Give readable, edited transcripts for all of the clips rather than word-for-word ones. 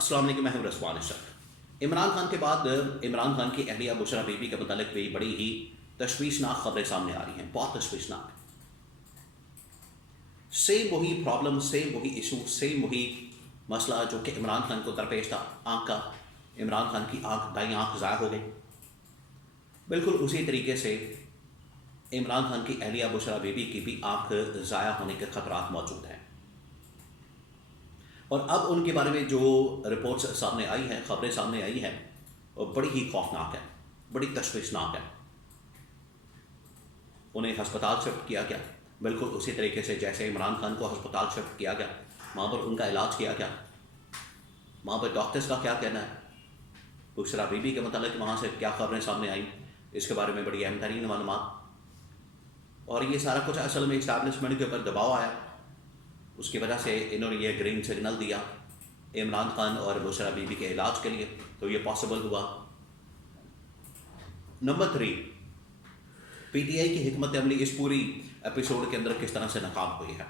अस्सलाम वालेकुम, मैं हूं रसवान अशरफ। इमरान खान के बाद इमरान खान की अहलिया बुशरा बीबी के मुतालिक भी बड़ी ही तशवीशनाक खबरें सामने आ रही हैं, बहुत तशवीशनाक। सेम वही प्रॉब्लम, सेम वही इशू, सेम वही मसला जो कि इमरान खान को दरपेश था। आँख का, इमरान खान की आँख, दाई आँख ज़ाया हो गई। बिल्कुल उसी तरीके से इमरान खान की अहलिया बुशरा बीबी की भी आँख ज़ाया होने के खतरात मौजूद हैं। और अब उनके बारे में जो रिपोर्ट्स सामने आई हैं, खबरें सामने आई हैं, वो बड़ी ही खौफनाक है, बड़ी तशवीशनाक है। उन्हें हस्पताल शिफ्ट किया गया, बिल्कुल उसी तरीके से जैसे इमरान खान को हस्पताल शिफ्ट किया गया, वहाँ पर उनका इलाज किया गया। वहाँ पर डॉक्टर्स का क्या कहना है, बुशरा बीबी के मतलब वहाँ से क्या खबरें सामने आई, इसके बारे में बड़ी अहम तरीन मालूमात। और ये सारा कुछ असल में इस्टेब्लिशमेंट के ऊपर दबाव आया, उसकी वजह से इन्होंने ये ग्रीन सिग्नल दिया इमरान खान और बुशरा बीबी के इलाज के लिए, तो ये पॉसिबल हुआ। नंबर 3, पीटीआई की हिकमत अमली इस पूरी एपिसोड के अंदर किस तरह से नाकाम हुई है।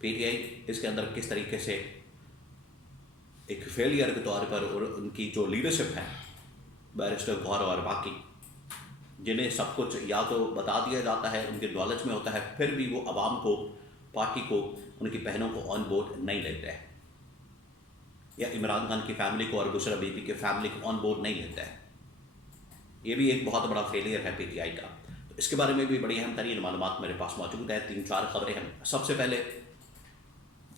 पीटीआई इसके अंदर किस तरीके से एक फेलियर के तौर पर, और उनकी जो लीडरशिप है, बैरिस्टर गौहर और बाकी, जिन्हें सब कुछ या तो बता दिया जाता है, उनके नॉलेज में होता है, फिर भी वो आवाम को, पार्टी को, उनकी बहनों को ऑन बोर्ड नहीं लेते हैं, या इमरान खान की फैमिली को और बुशरा बीबी के फैमिली को ऑन बोर्ड नहीं लेते हैं। ये भी एक बहुत बड़ा फेलियर है पीटीआई का। तो इसके बारे में भी बड़ी अहम तरीन मालूमात मेरे पास मौजूद है। 3-4 खबरें हैं। सबसे पहले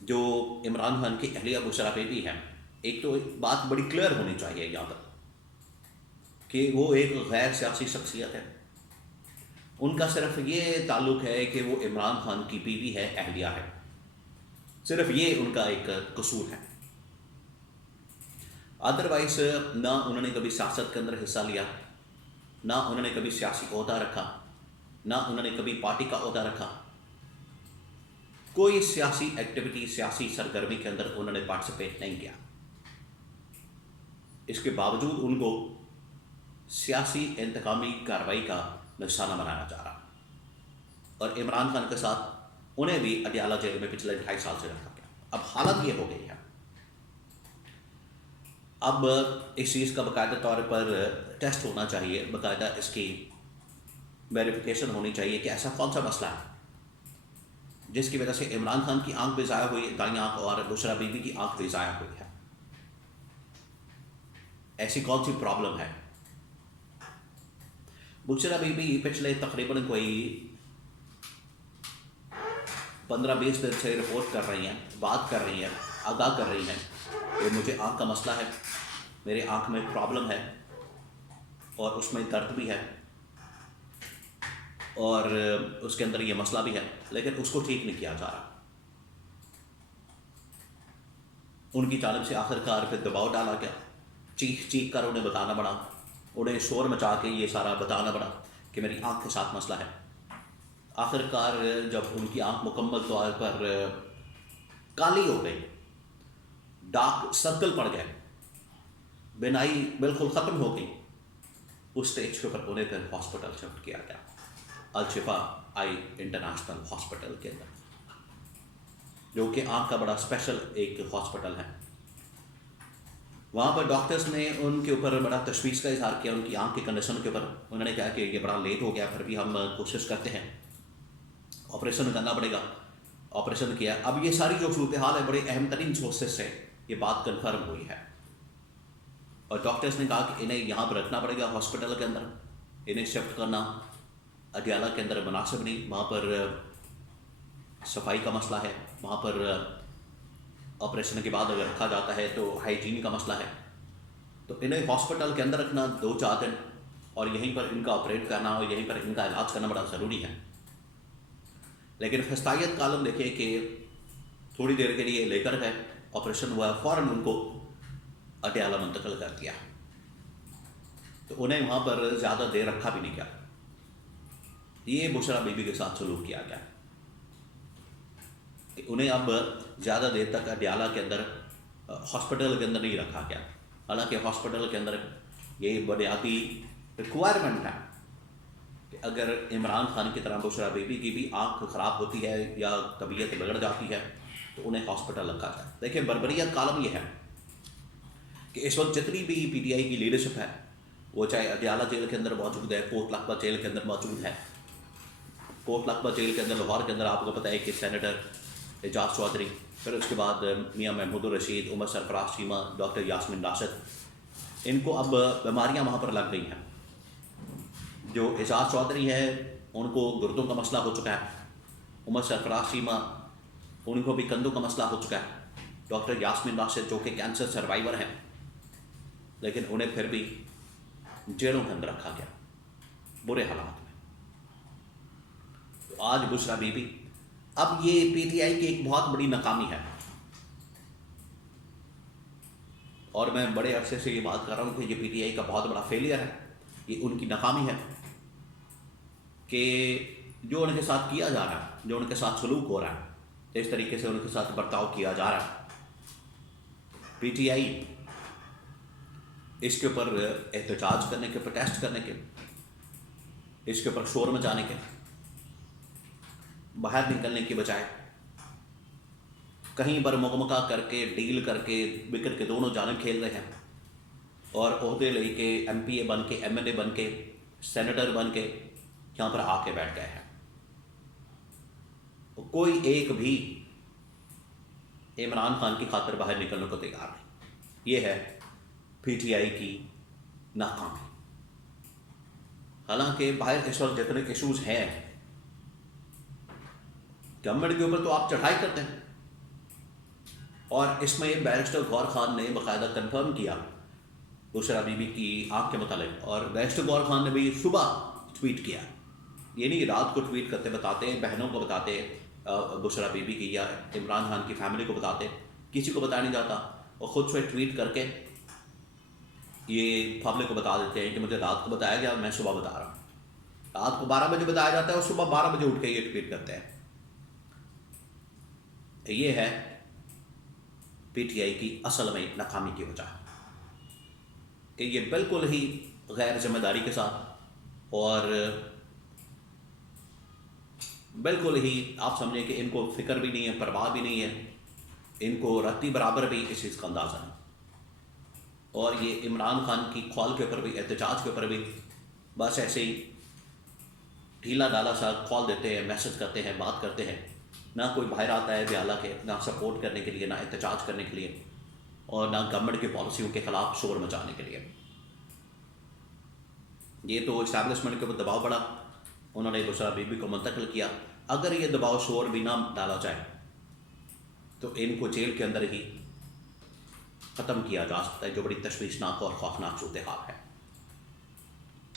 जो इमरान खान की अहलिया बुशरा बीबी है, एक तो बात बड़ी क्लियर होनी चाहिए यहाँ पर कि वो एक गैर सियासी शख्सियत है। उनका सिर्फ ये ताल्लुक है कि वो इमरान खान की बीवी है, अहलिया है, सिर्फ ये उनका एक कसूर है। अदरवाइज ना उन्होंने कभी सियासत के अंदर हिस्सा लिया, ना उन्होंने कभी सियासी ओहदा रखा, ना उन्होंने कभी पार्टी का ओहदा रखा, कोई सियासी एक्टिविटी, सियासी सरगर्मी के अंदर उन्होंने पार्टिसिपेट नहीं किया। इसके बावजूद उनको सियासी इंतकामी कार्रवाई का निशाना बनाया जा रहा, और इमरान खान के साथ उन्हें भी अडियाला जेल में पिछले 2.5 साल से रखा गया। अब हालत ये हो गई है, अब इस चीज़ का बाकायदा तौर पर टेस्ट होना चाहिए, बाकायदा इसकी वेरिफिकेशन होनी चाहिए कि ऐसा कौन सा मसला है जिसकी वजह से इमरान खान की आंख भी ज़ाया हुई, दाईं आंख, और बुशरा बीबी की आंख भी ज़ाया हुई है। ऐसी कौन सी प्रॉब्लम है। बुशरा बीबी पिछले तकरीबन कोई 15-20 दिन से रिपोर्ट कर रही हैं, बात कर रही हैं, आगाह कर रही हैं कि मुझे आँख का मसला है, मेरे आँख में प्रॉब्लम है और उसमें दर्द भी है और उसके अंदर ये मसला भी है, लेकिन उसको ठीक नहीं किया जा रहा। उनकी जानिब से आखिरकार फिर दबाव डाला गया, चीख चीख कर उन्हें बताना पड़ा, उन्हें शोर मचा के ये सारा बताना पड़ा कि मेरी आँख के साथ मसला है। आखिरकार जब उनकी आँख मुकम्मल तौर पर काली हो गई, डार्क सर्कल पड़ गए, बिनाई बिल्कुल ख़त्म हो गई, उस स्टेज के ऊपर उन्हें फिर हॉस्पिटल शिफ्ट किया गया, अल-शिफा आई इंटरनेशनल हॉस्पिटल के अंदर, जो कि आँख का बड़ा स्पेशल एक हॉस्पिटल है। वहाँ पर डॉक्टर्स ने उनके ऊपर बड़ा तशवीश का इजहार किया, उनकी आँख की कंडीशन के ऊपर। उन्होंने कहा कि ये बड़ा लेट हो गया, फिर भी हम कोशिश करते हैं, ऑपरेशन करना पड़ेगा। ऑपरेशन किया। अब ये सारी जो सूरत हाल है, बड़े अहम तरीन सोर्सेज से ये बात कन्फर्म हुई है, और डॉक्टर्स ने कहा कि इन्हें यहाँ पर रखना पड़ेगा हॉस्पिटल के अंदर, इन्हें शिफ्ट करना अडियाला के अंदर मुनासिब नहीं। वहाँ पर सफाई का मसला है, वहाँ पर ऑपरेशन के बाद अगर रखा जाता है तो हाइजीन का मसला है, तो इन्हें हॉस्पिटल के अंदर रखना 2-4 दिन और यहीं पर इनका ऑपरेट करना और यहीं पर इनका इलाज करना बड़ा ज़रूरी है। लेकिन खस्तायत कालम देखिए कि थोड़ी देर के लिए लेकर गए, ऑपरेशन हुआ, फ़ौरन उनको अडियाला मुंतकिल कर दिया, तो उन्हें वहाँ पर ज़्यादा देर रखा भी नहीं गया। ये बुशरा बीबी के साथ सलूक किया गया कि उन्हें अब ज़्यादा देर तक अडियाला के अंदर, हॉस्पिटल के अंदर नहीं रखा गया। हालांकि हॉस्पिटल के अंदर ये बुनियादी रिक्वायरमेंट है कि अगर इमरान खान की तरह बुशरा बीबी की भी आँख ख़राब होती है या तबीयत बिगड़ जाती है तो उन्हें हॉस्पिटल रखा जाए। देखिए, बर्बरियत कालम ये है कि इस वक्त जितनी भी पीटीआई की लीडरशिप है, वो चाहे अदियाला जेल के अंदर मौजूद है, कोट लखपत जेल के अंदर मौजूद है। कोट लखपत जेल के अंदर, लाहौर के अंदर आपको पता है कि सेनेटर एजाज चौधरी, फिर उसके बाद मियाँ महमूद रशीद, उमर सरफराज चीमा, डॉक्टर यास्मीन राशिद, इनको अब बीमारियाँ वहाँ पर लग गई हैं। जो एजाज चौधरी है उनको गुर्दों का मसला हो चुका है, उमर सरफराज चीमा उनको भी कंधों का मसला हो चुका है, डॉक्टर यास्मीन राशिद जो कि कैंसर सर्वाइवर हैं, लेकिन उन्हें फिर भी जेलों के अंदर रखा गया बुरे हालात में। तो आज बुशरा बीबी, अब ये पीटीआई की एक बहुत बड़ी नाकामी है, और मैं बड़े अरसे से ये बात कर रहा हूँ कि ये पीटीआई का बहुत बड़ा फेलियर है, ये उनकी नाकामी है कि जो उनके साथ किया जा रहा है, जो उनके साथ सलूक हो रहा है, इस तरीके से उनके साथ बर्ताव किया जा रहा है, पीटीआई इसके ऊपर एहतजाज करने के, प्रोटेस्ट करने के, इसके ऊपर शोर मचाने के, बाहर निकलने की बजाय कहीं पर मुकमका करके, डील करके, विकेट के दोनों जानिब खेल रहे हैं, और ओहदे लेके एमपीए बन के, एमएलए बन के, सेनेटर बन के यहाँ पर आके बैठ गए हैं। कोई एक भी इमरान खान की खातिर बाहर निकलने को तैयार नहीं। ये है पीटीआई की नाकामी। हालांकि बाहर इस वक्त जितने इशूज हैं, गवर्नमेंट के ऊपर तो आप चढ़ाई करते हैं, और इसमें बैरिस्टर गौर खान ने बाकायदा कंफर्म किया बुशरा बीबी की आंख के मुतालिक, और बैरिस्टर गौर खान ने भी सुबह ट्वीट किया, ये नहीं रात को ट्वीट करते बताते, बहनों को बताते, बुशरा बीबी की या इमरान खान की फैमिली को बताते, किसी को बताया नहीं जाता, और ख़ुद से ट्वीट करके ये पब्लिक को बता देते हैं कि मुझे रात को बताया गया, मैं सुबह बता रहा हूँ। रात को 12 बजे बताया जाता है और सुबह 12 बजे उठ के ये ट्वीट करते हैं। ये है पीटीआई की असल में नाकामी की वजह, कि ये बिल्कुल ही गैर जिम्मेदारी के साथ, और बिल्कुल ही आप समझें कि इनको फिक्र भी नहीं है, परवाह भी नहीं है, इनको रत्ती बराबर भी इस चीज़ का अंदाज़ा नहीं। और ये इमरान खान की कॉल के ऊपर भी, एहतजाज के ऊपर भी बस ऐसे ही ढीला डाला सा कॉल देते हैं, मैसेज करते हैं, बात करते हैं, ना कोई बाहर आता है अदियाला के, ना सपोर्ट करने के लिए, ना एहतजाज करने के लिए, और ना गवर्नमेंट की पॉलिसियों के ख़िलाफ़ शोर मचाने के लिए। ये तो इस्टेब्लिशमेंट के ऊपर दबाव पड़ा, उन्होंने बुशरा बीबी को मुंतकिल किया। अगर ये दबाव शोर भी ना डाला जाए तो इनको जेल के अंदर ही ख़त्म किया जा सकता है, जो बड़ी तशवीशनाक और खौफनाक सूरत हाल है।